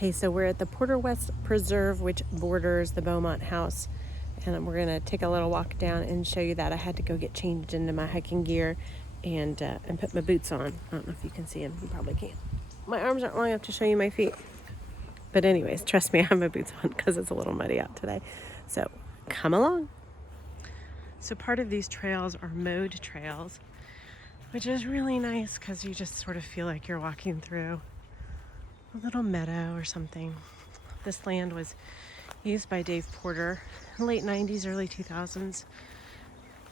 Hey, so we're at the Porter West Preserve, which borders the Beaumont House, and we're gonna take a little walk down and show you that. I had to go get changed into my hiking gear and put my boots on. I don't know if you can see them. You probably can't. My arms aren't long enough to show you my feet. But anyways, trust me, I have my boots on because it's a little muddy out today. So come along. So part of these trails are mowed trails, which is really nice because you just sort of feel like you're walking through a little meadow or something. This land was used by Dave Porter in the late 90s, early 2000s,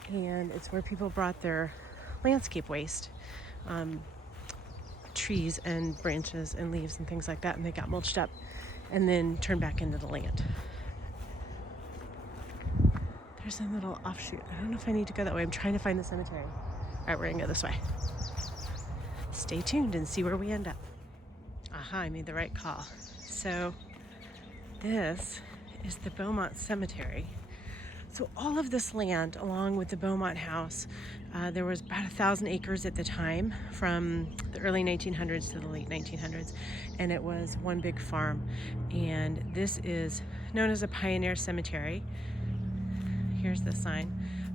and it's where people brought their landscape waste, trees and branches and leaves and things like that, and they got mulched up and then turned back into the land. There's a little offshoot. I don't know if I need to go that way. I'm trying to find the cemetery. All right, we're gonna go this way. Stay tuned and see where we end up. Aha, I made the right call. So this is the Beaumont Cemetery. So all of this land, along with the Beaumont House, there was about 1,000 acres at the time, from the early 1900s to the late 1900s, and it was one big farm. And this is known as a pioneer cemetery. Here's the sign,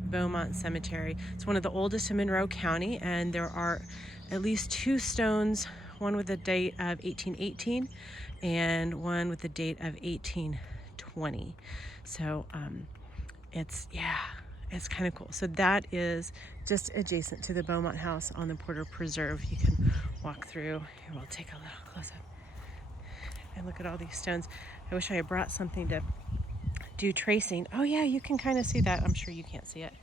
Beaumont Cemetery. It's one of the oldest in Monroe County, and there are at least 2 stones, one with a date of 1818 and one with the date of 1820. So it's kind of cool. So that is just adjacent to the Beaumont House on the Porter Preserve. You can walk through. Here, we'll take a little close up and look at all these stones. I wish I had brought something to do tracing. Oh yeah, you can kind of see that. I'm sure you can't see it,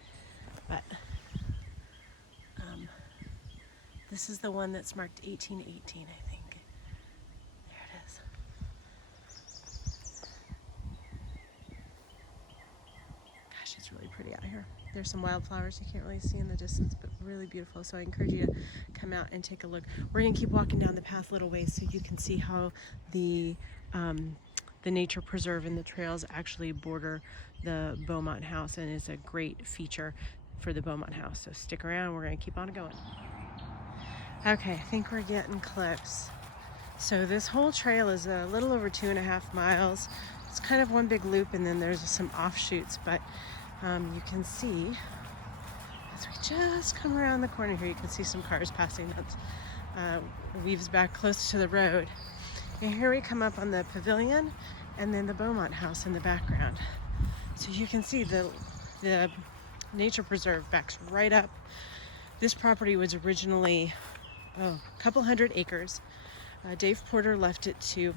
but this is the one that's marked 1818, I think. There it is. Gosh, it's really pretty out here. There's some wildflowers you can't really see in the distance, but really beautiful. So I encourage you to come out and take a look. We're gonna keep walking down the path a little ways so you can see how the nature preserve and the trails actually border the Beaumont House, and is a great feature for the Beaumont House. So stick around, we're gonna keep on going. Okay, I think we're getting close. So this whole trail is a little over 2.5 miles. It's kind of one big loop, and then there's some offshoots, but you can see as we just come around the corner here, you can see some cars passing. That weaves back close to the road. And here we come up on the pavilion and then the Beaumont House in the background. So you can see the nature preserve backs right up. This property was originally a couple hundred acres. Dave Porter left it to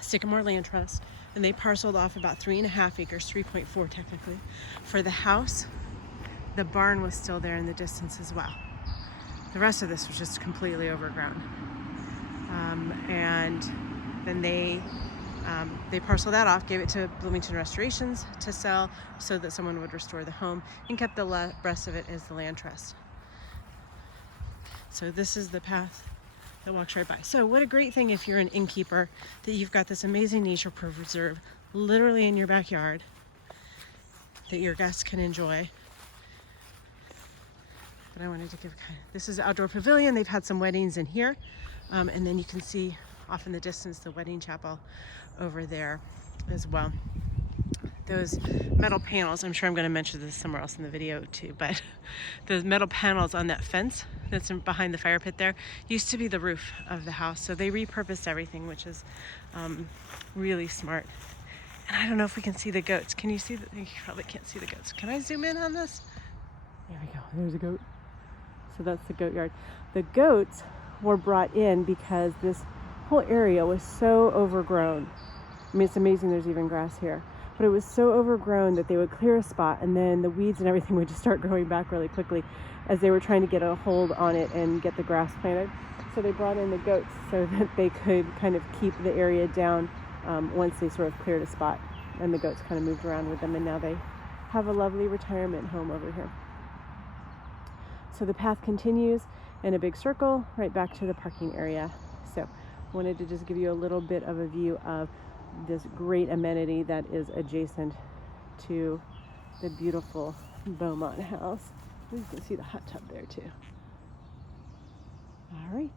Sycamore Land Trust, and they parceled off about 3.5 acres, 3.4 technically, for the house. The barn was still there in the distance as well. The rest of this was just completely overgrown. And then they parceled that off, gave it to Bloomington Restorations to sell so that someone would restore the home, and kept the rest of it as the land trust. So this is the path that walks right by. So what a great thing if you're an innkeeper that you've got this amazing nature preserve literally in your backyard that your guests can enjoy. But I wanted to give this is the outdoor pavilion. They've had some weddings in here. And then you can see off in the distance the wedding chapel over there as well. Those metal panels, I'm sure I'm going to mention this somewhere else in the video too, but those metal panels on that fence that's behind the fire pit there used to be the roof of the house. So they repurposed everything, which is really smart. And I don't know if we can see the goats. Can you see you probably can't see the goats. Can I zoom in on this? There we go. There's a goat. So that's the goat yard. The goats were brought in because this whole area was so overgrown. I mean, it's amazing there's even grass here, but it was so overgrown that they would clear a spot, and then the weeds and everything would just start growing back really quickly as they were trying to get a hold on it and get the grass planted. So they brought in the goats so that they could kind of keep the area down once they sort of cleared a spot, and the goats kind of moved around with them, and now they have a lovely retirement home over here. So the path continues in a big circle right back to the parking area. So I wanted to just give you a little bit of a view of this great amenity that is adjacent to the beautiful Beaumont House. You can see the hot tub there too. All right.